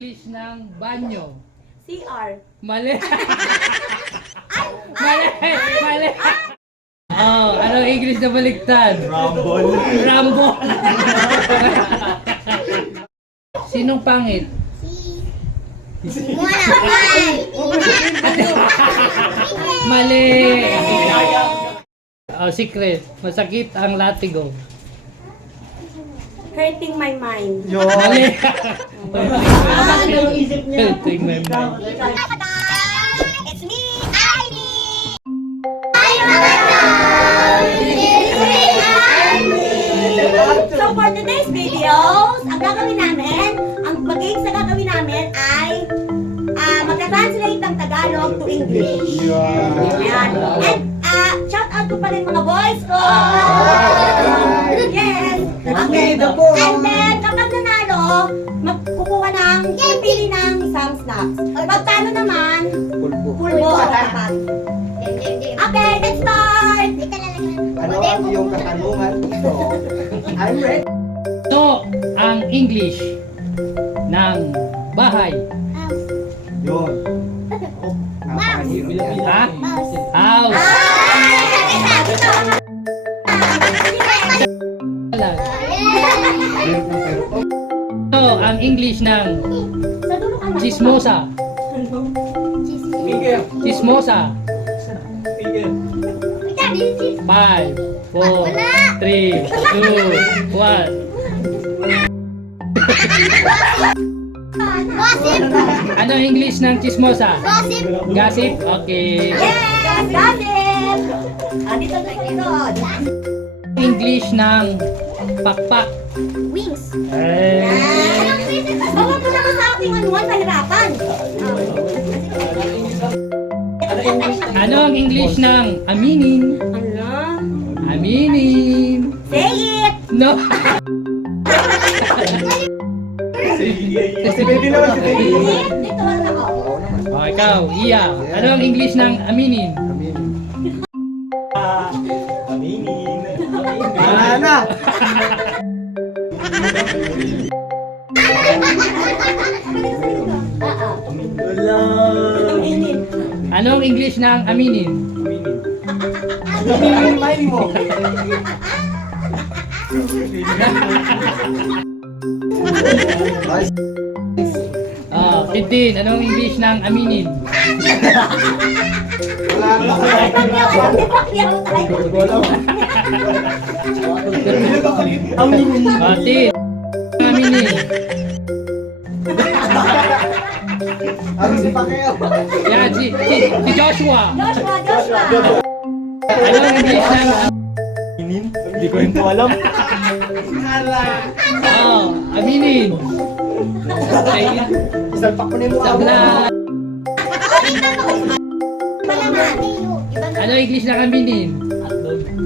English ng banyo. CR. Mali. Mali. Mali. Oh, anong English na baliktad? Rumble. Rambo. Sinong pangit? Mali. Oh, secret. Masakit ang latigo. Hurting my mind. Yun. Mali. Ang isip niya. Hurting my mind. It's me, Ivy! So for today's videos, ang gagawin namin, ang mag-games na gagawin namin ay magka-translate ng Tagalog to English. Ayan. And shout out ko pa rin mga boys ko. Yes. Okay. And then, kapag nanalo, magkukuha ng, pipili ng isang snacks. Pag talo naman, pulbo at tapat. Okay, let's start! Ano ang iyong katanungan? So, I'm ready. Ito ang English ng bahay. Yun. Oh, napakahirap yan. Ha? House. Ito ang English ng chismosa. Miguel. Chismosa. Miguel. 5, 4, 3, 2, 1. Ano ang English ng chismosa? Gossip? Okay. Yes! Got it! Dito sa sunod. English ng pakpak. Wings. Eh. Bawag mo naman sa aking anuan, kahirapan. Ano ang English ng aminin? Ano? Aminin. Say it! No. Si Baby naman, si Baby. Dito lang ako. Oh, ikaw, Iya. Ano ang English ng aminin? Aminin. Wala na. Wala. Aminin. Ano ang English ng aminin? Aminin mind mo. Oh, Tintin. Ano ang English ng aminin? Wala na. Pakyaw tayo. Aminin. Oh, Tin. Aminin. Ang si Pacquiao. Yan, si Joshua. Joshua! Ano ang English ng Aminin? Hindi ko rin po alam. oh, aminin? Ay, Isalpak mo na yung mukha mo. sabla. Malaman. Ano ang English ng aminin?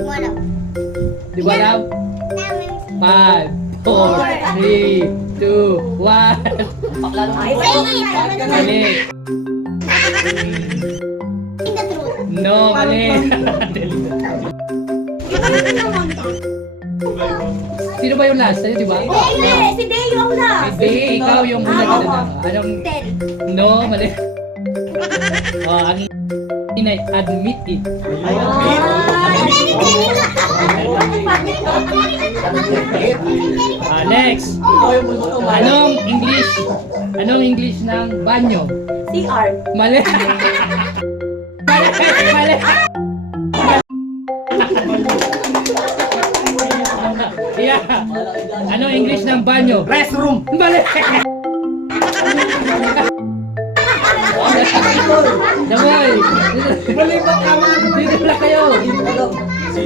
Wala. Di ba alam? 5, 4, 3, 2, 1. Ay, say it! Mali. In the truth. No, mali. Sino ba yung last? Sa'yo, di ba? Hindi! Si Deo ang last! Hindi, ikaw yung una Ah, na. Anong... Tell. No, mali. Oh, ang inay, admit it. Next. Anong English ng banyo? CR. Mali. Mali. Mali. Yeah. Anong English ng banyo? Restroom. Mali. Damay. Malibat naman. Dito na kayo.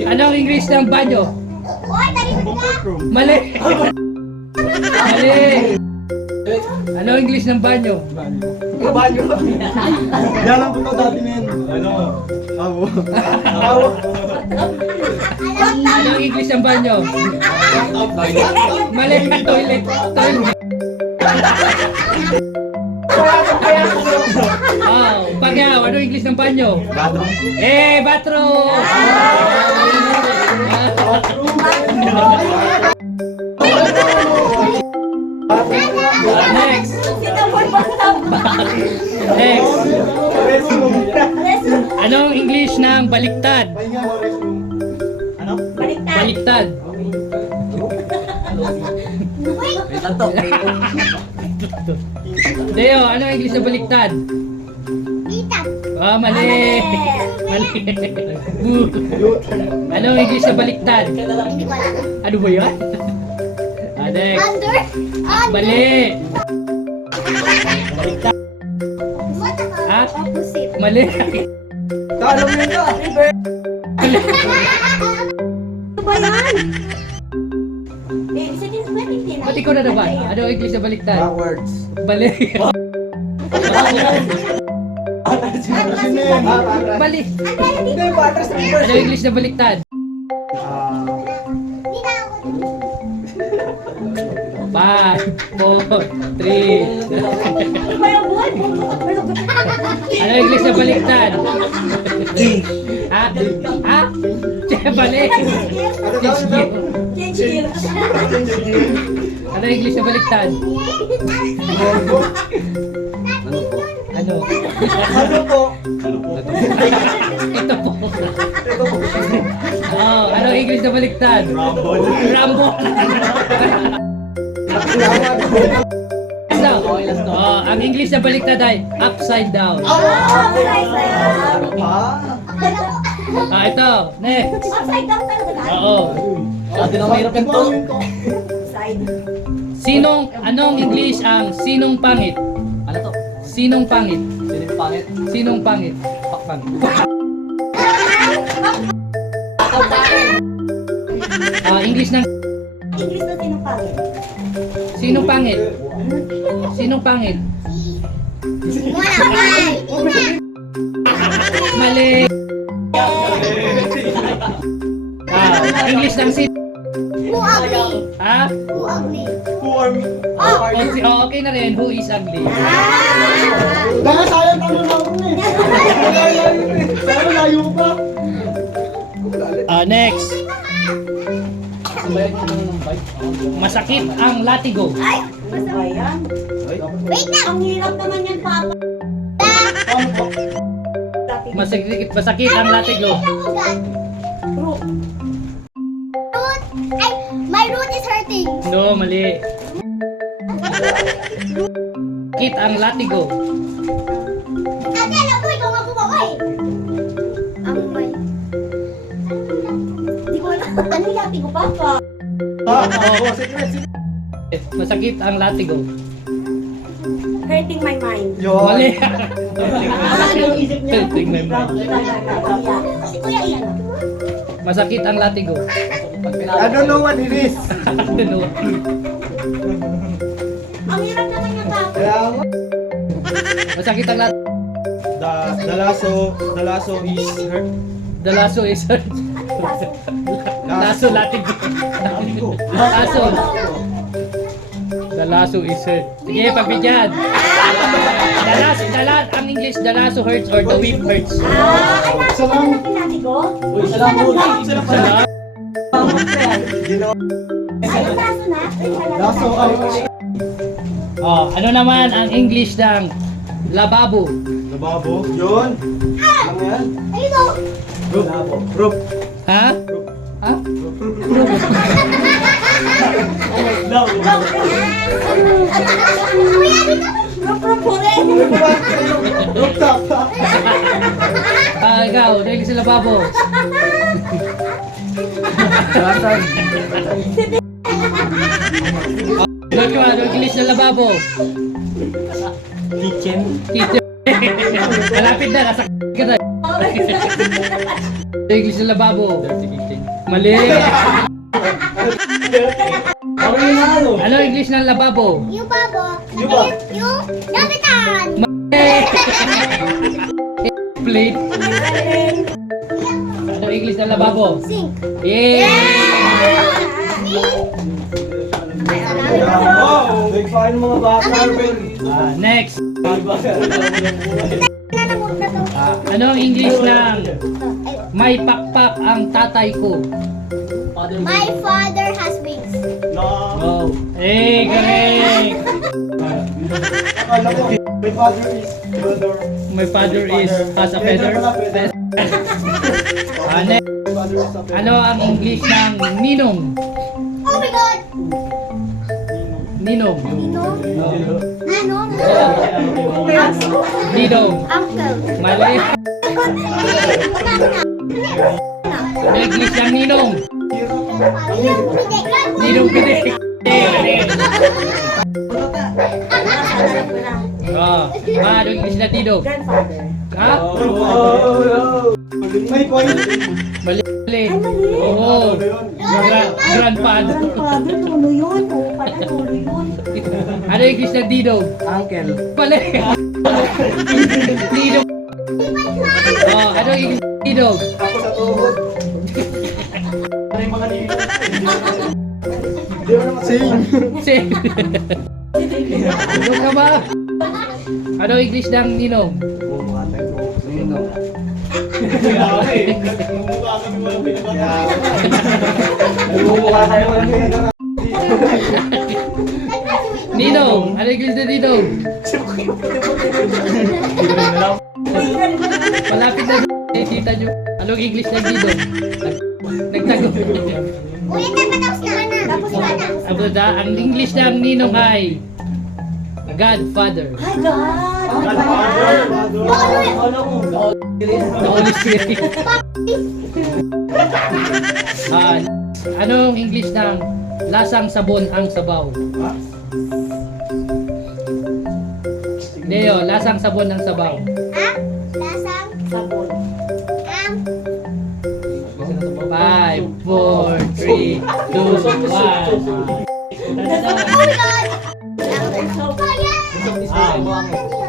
Anong English ng banyo? Oy, tari mo ka. Mali. Mali. Ano English ng banyo? Banyo. Yan ang totoo dati na yan. Ano? Awo. Awo. Ano English ng banyo? Mali. Toilet. Toilet. Oh, pagyaw. Ano English ng banyo? Bathroom. Bathroom. Next. Sino po Next. Restroom. Anong English ng baliktad? Pahinga mo, restroom. Ano? Baliktad. Baliktad. Deo, anong English na baliktad? Tita. Ah, mali. Mali. Boo. Anong English na baliktad? Hindi ko alam. Ano ba yan? Ah, next. Under. Under. Mali. What the Ha? opposite? Mali. Alam mo yun ka. Ano ba yan? Isa din pwede din. Ba't ikaw na naman? Anong English na baliktad? Backwards. Mali. Sino yun? Mali. Hindi, patras na first. Anong English na baliktad? Hindi na ako. 5, 4, 3. Ano ba yung buhay? Anong English na baliktad? Ha? Ha? Mali. Change gear. Anong English na baliktad? Ano? Ano po? Ito po. Ito po. Oh, anong English na baliktad? Rumble. Rambo. So, oh, ang English na baliktad ay upside down. Ah, ito. Next. Upside down talaga na. Oo. Dati na mahirap yung to. Side. Anong English ang sinong pangit? Ano to? Sinong pangit? Sino yung pangit? Sinong pangit? Pangit. Ah, English ng English na sinupangin. sinong pangit? Sinong pangit? Wala. Mali. Ah, English ng sin. Who ugly? Ha? Who ugly? Who are me? Oh, okay na rin. Who is ugly? Baka sayang tayo na ako eh. Sayang layo pa. Ah, next. Masakit ang latigo. Ay, ano ba yan? Wait lang. Ang hirap naman yan, Papa. Masakit ang latigo. Root. Root. Ay, my root is hurting. No, mali. Sakit ang latigo. Ate, alam mo, ikaw nga gumawa eh. Ang may. Hindi ko alam. Ano yung lati ko, Papa? Masakit ang latigo. Hurting my mind. Mali. Ano isip niya? Tingnan mo. Si Kuya Ian. Masakit ang latigo. I don't know what it is. Ano? Ang hirap naman yung Papa. Kaya nga. Masakit ang latigo. The lasso is hurt. The lasso is hurt. Lasso latigo. Lasso. The lasso is hurt. Sige, pagbigyan. Ang English, the lasso hurts or the whip hurts. Ay, nasa lang. Lati ko? Uy, salamat. Salam. Ay, yung laso na? Lasso out. Oh, ano naman ang English ng lababo? Lababo. Yun. Ano yan? Ayun o. Lababo. Roof. Ha? Ha? Kuya, dito. Rooftop. Ah, ikaw, dahil sa lababo. Ano English na lababo? Kitchen. Kitchen. Malapit na, nasa ka na. English na lababo. Mali. Ano English ng lababo? Yung babo. Yung ba? Yung dapitan. Mali. Plate. Ano English ng lababo? Sink. Yeah. Wow! Big fan mga bata. Ah, next. Nanamog na to. Ano ang English ng may pakpak ang tatay ko? My father has wings. Oh. Eh, correct. Akala ko, my father is brother. My father is has a feather. Ano, My father is a feather. ano ang English ng ninong? Oh my God! Ninong. Ano? Ninong. Uncle. Mali. Ano English ng ninong? Ninong pinik. Oh, ano English na ninong? Grandfather. Ha? May point. Mali. Oo. Grandfather. Grandfather, tulo yun. Oo pala, tulo yun. Ano English na ninong? Uncle. Mali. Ninong. Oh, ano English na ninong? Ako sa tuhod. Ano yung mga nilo? Di mo naman same. Same. Ano ka ba? Ano English ng ninong? Ninong. Ano English na ninong? Malapit na kita nyo. Anong English ng ninong? Nagtago. Uy, tapos na, Ana. Tapos na, tapos. Abo na, ang English ng ninong ay Godfather. Hi, God! The Holy Spirit. Ah, anong English ng lasang sabon ang sabaw? Leo, lasang sabon ang sabaw. Ha? Lasang? Sabon. Ang? 5, 4, 3, 2, 1. Oh my God! Kaya!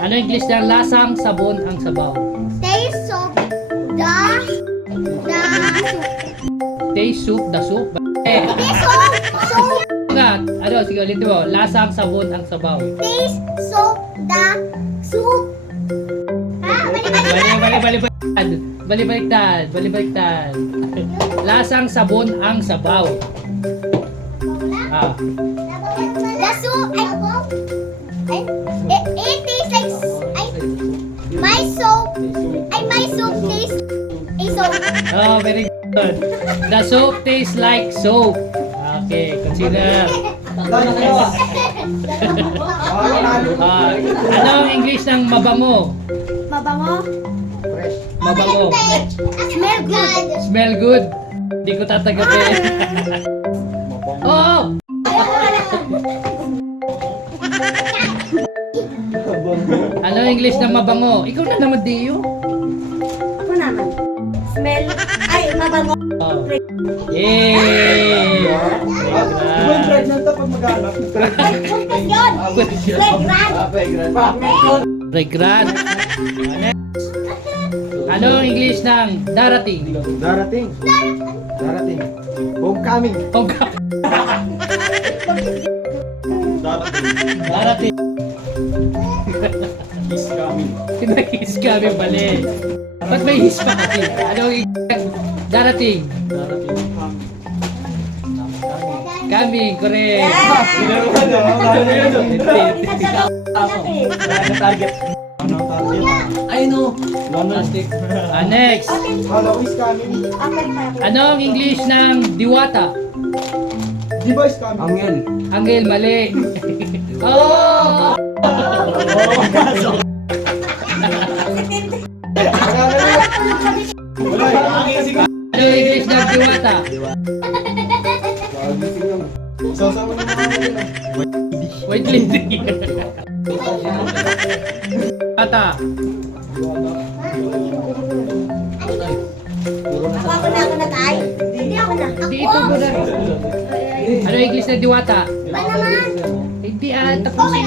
Ano English ng lasang sabon ang sabaw? Taste of the Taste soup, the soup. Eh, soup. nga. Ano, sige, ulitin mo. Lasang sabon ang sabaw. Taste of the soup. Ha? Baliktad. Lasang sabon ang sabaw. Ah, The soup. It tastes like. My soap. My soup tastes. A soap. oh, very good. The soup tastes like soap. Okay, consider. Ah, ano ang English ng mabango? Mabango? Mabango. Smell good. Smell good. Hindi ko tatanggapin. Oo! Ano ang English ng mabango? Ikaw na naman, Dio. Ako naman. Smell. Ay, mabango. Oh. Yay! Di ba yung pregnant na pag mag-anak? Yun! Playground! Regret. Ano ang English ng darating? Darating. Homecoming. Darating. He's coming. Kinakis kami mali. Ba't may his pa kasi? Ano ang English ng darating? Coming, correct. Target. Ano ang target? I know. Plastic. Next. Hello is coming. Ano ang English ng diwata? Di ba is coming? Angel. Angel, mali. Oh! Wala eh. Ano ang English ng diwata? Sasawa na mga kanila. Wait, lady. Diwata. Ako na tayo. Hindi ako na. Dito mo na. Ano ang English ng diwata? Ba naman? Hindi tapusin.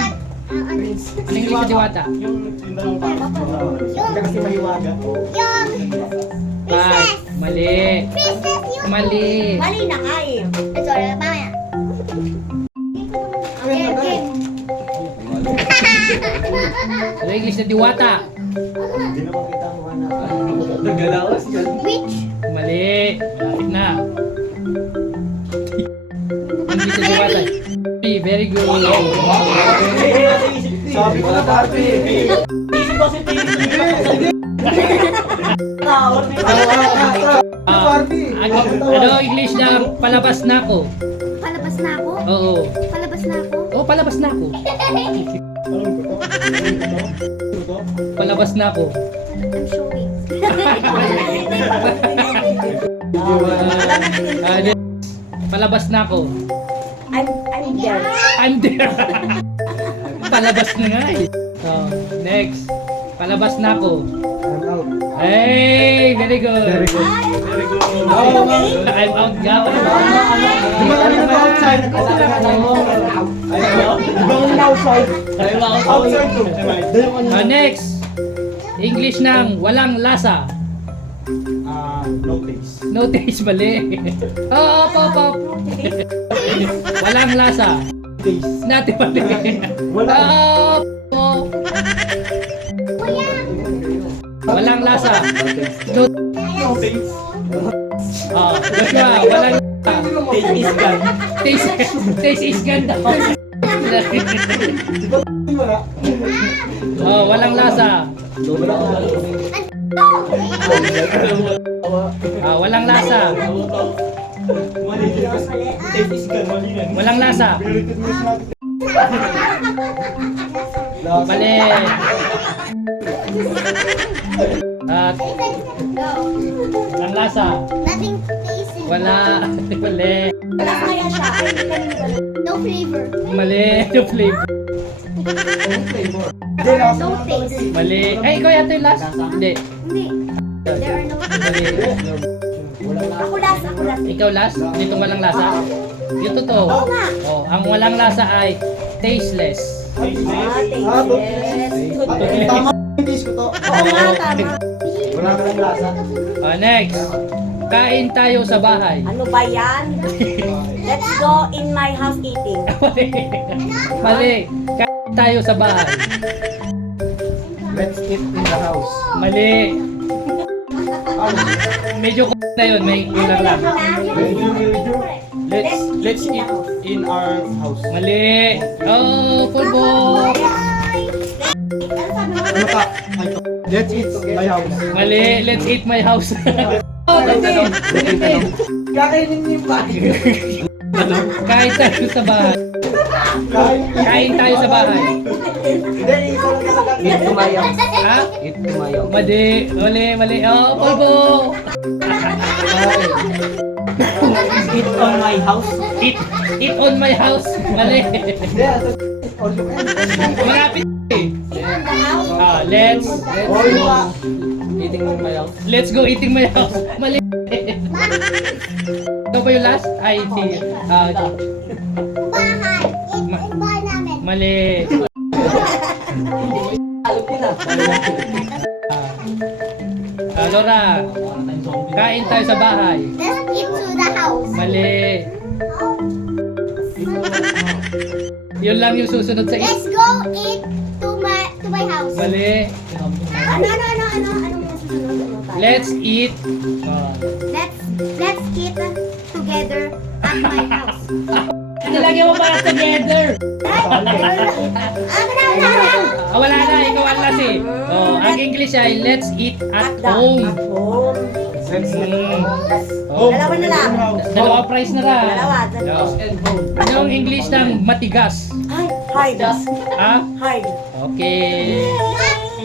Ano English ng diwata? Yung tindang Hindi kasi mahiwaga. Yung Mali. princess yung... Mali. Mali na nga eh. Sorry, mamaya. Okay. Ano ang English ng diwata? Hindi na makita mo ka na. Nagalawas yan. Witch. Mali. Malapit na. English ng diwata. Barbie, very good. Sabi ko na Barbie. Barbie. Ano English na palabas na ako? Palabas na ako? Oo. Palabas na ako? Oo, palabas na ako. Palabas na ako. I'm showing. Palabas na ako. I'm there. I'm there. Palabas na nga eh. Oh, next. Palabas na ako. I'm out. Hey, very good. Very good. I'm out ka. Di ba kanina ba outside? Di ba kanina outside? Outside to. Dahil kanina. Next. English ng walang lasa. No taste. No taste, mali. Oh, op. Walang lasa. Taste. Natin mali. Wala. Oh. Walang lasa. No. No taste. Oh, Joshua, walang lasa. Taste is gone. Taste is ganda. Wala. Oh, walang lasa. Walang lasa. Taste is gone. Mali yan. Walang lasa. Mali. Walang lasa. Nothing tasty. Wala. Mali. Wala kaya siya. Ay, hindi kanina ba? No flavor. Mali. Yung flavor. No taste. Mali. Ay, ikaw yata yung last? Hindi. Hindi. There are no Mali. Ako last. Ikaw last? Dito walang lasa? Yung totoo. Oo nga. Oh, ang walang lasa ay tasteless. Tasteless. Tama yung taste ko to. Oo nga, tama. Wala ka ng lasa. Next. Kain tayo sa bahay. Ano ba yan? Let's go in my house eating. Mali. Kain tayo sa bahay. Let's eat in the house. Mali. Medyo na yun. May kulang lang. Let's eat in our house. Mali. Oh, pulbo. Ano pa? Let's eat my house. Mali. Let's eat my house. Oh, hindi. Kakainin niyo pa. Kain tayo sa bahay. Kain tayo sa bahay. Eat to my house. Ha? Eat to my house. Mali. Oh, pulbo. Eat on my house. Eat on my house. Mali. Malapit eh. Let's go eating my house. Mali. Ito ba yung last? Ay, si... bahay. Yung bahay namin. Mali. Laura, kain tayo sa bahay. Let's eat to the house. Mali. Yun lang yung susunod sa Let's go eat to my house. Mali. Anong masusunod? Let's eat. Let's eat together at my house. Nilagyan mo para together. Wala na. Ikaw ang last eh. Ang English ay let's eat at home. Let's eat. Oh, Dalawa na lang. dalawa price na lang. Dalawa. Ano ang English ng matigas? Hard. Ha? Hard. Okay.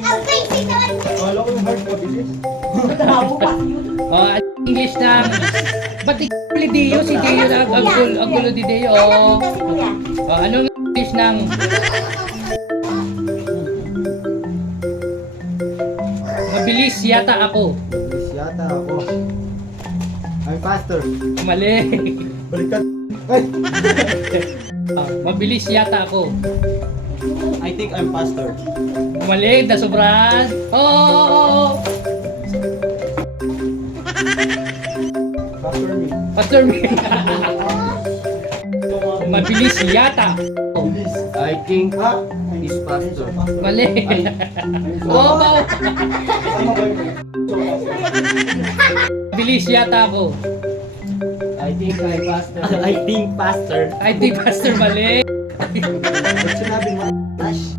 Ang basic naman. Wala ko yung heart mabilis. Tabo pa. Ang English ng... Ba't ikaw Dio? Si Dio na ang gulo di Dio. Kasi kuya. Anong English ng... Mabilis yata ako. Mabilis yata ako. I'm faster. Mali. Balikan. Ay! Mabilis yata ako. I think I'm faster. Mali, nasobrahan. Oh! Faster me. Pastor me. Mabilis yata. I think is faster. Mali. Oh, Mabilis yata ako. I think I'm faster. I think faster. I think Pastor mali. Ba't sinabing mataas?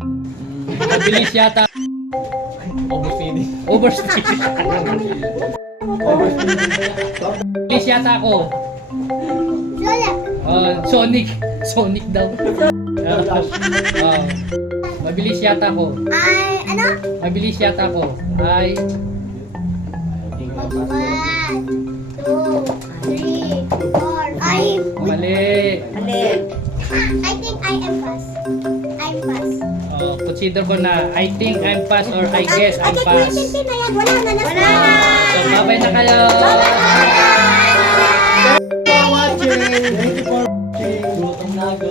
Mabilis yata. Overfeeding. Overspeed. Mabilis yata ako. Sonic. Sonic daw. Oh. Mabilis yata ako. Ano? Mabilis yata ako. Ay. 1, 2, 3, 4, 5. Mali. Mali. I think I am pass. I'm pass. Oh, consider ko na. I think I'm pass or I guess I'm Okay, pass. question na yan. Wala na. Wala na. So, babay na kayo. Thank you for watching. Gutom na ako.